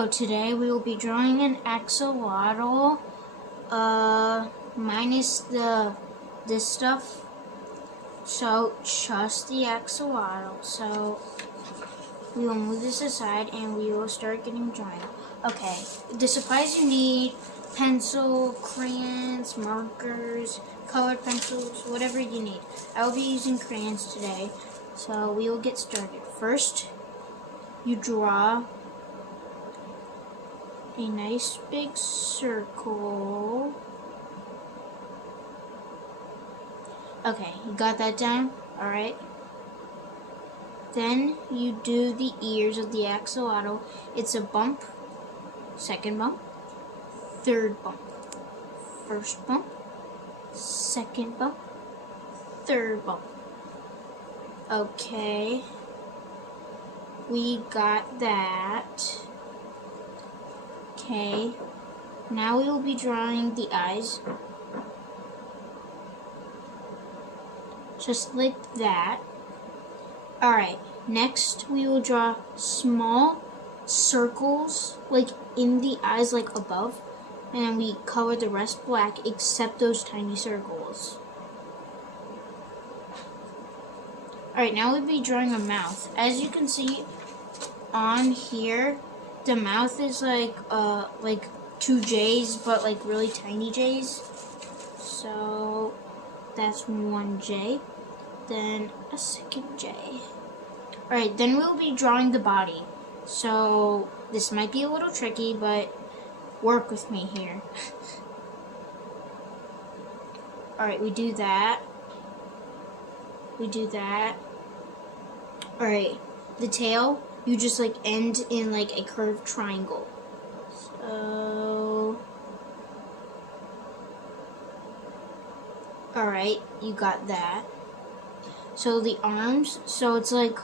So today we will be drawing an axolotl, minus this stuff. So just the axolotl. So we will move this aside and we will start getting drawing. Okay, the supplies you need: pencil, crayons, markers, colored pencils, whatever you need. I will be using crayons today. So we will get started. First, you draw a nice big circle. Okay, you got that down? Alright. Then you do the ears of the axolotl. It's a bump, second bump, third bump, first bump, second bump, third bump. Okay. We got that. Okay, now we will be drawing the eyes, just like that. Alright, next we will draw small circles, like in the eyes, like above, and then we color the rest black except those tiny circles. Alright, now we'll be drawing a mouth. As you can see on here, the mouth is like two J's, but like really tiny J's. So that's one J, then a second J. Alright, then we'll be drawing the body. So this might be a little tricky, but work with me here. Alright, we do that. We do that. Alright, the tail, you just like end in like a curved triangle. So, alright, you got that. So the arms, so it's like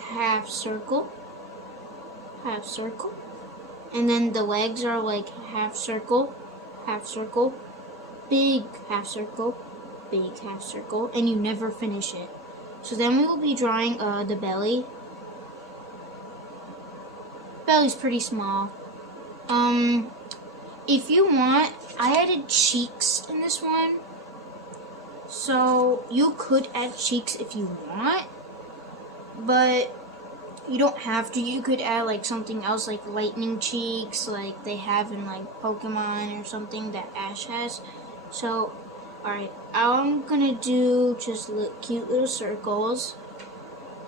half circle, and then the legs are like half circle, big half circle, big half circle, and you never finish it. So then we will be drawing the belly. Belly's pretty small. If you want, I added cheeks in this one. So you could add cheeks if you want, but you don't have to. You could add like something else, like lightning cheeks, like they have in like Pokemon or something that Ash has. So, alright, I'm gonna do just cute little circles.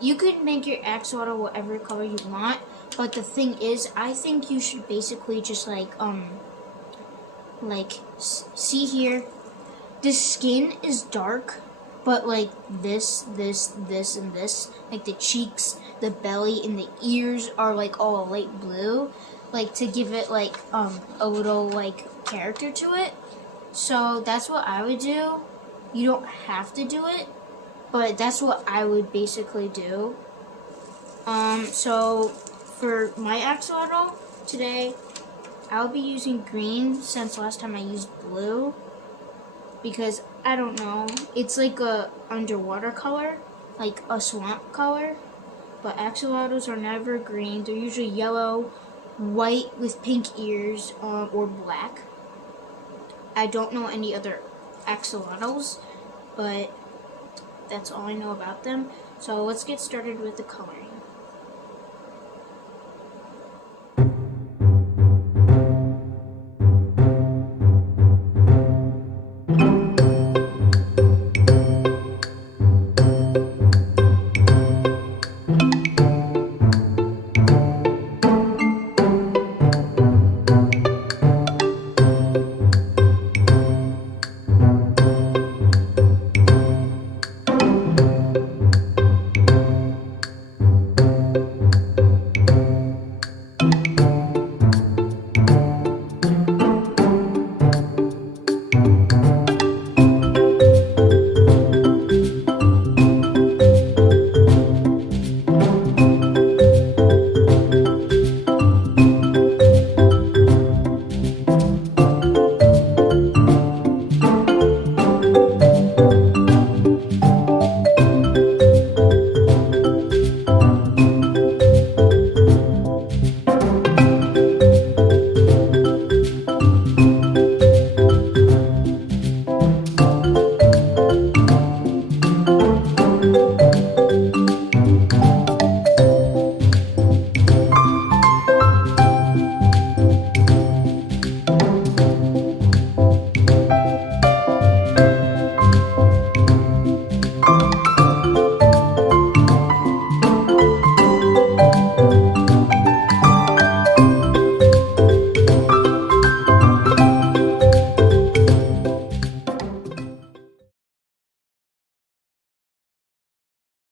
You could make your axolotl whatever color you want, but the thing is, I think you should basically just see here, the skin is dark, but like this, and this, like the cheeks, the belly, and the ears are like all light blue, like to give it like a little like character to it. So that's what I would do. You don't have to do it, but that's what I would basically do. So for my axolotl today, I'll be using green since last time I used blue, because I don't know, it's like a underwater color, like a swamp color, but axolotls are never green. They're usually yellow, white with pink ears, or black. I don't know any other axolotls, but that's all I know about them. So let's get started with the coloring.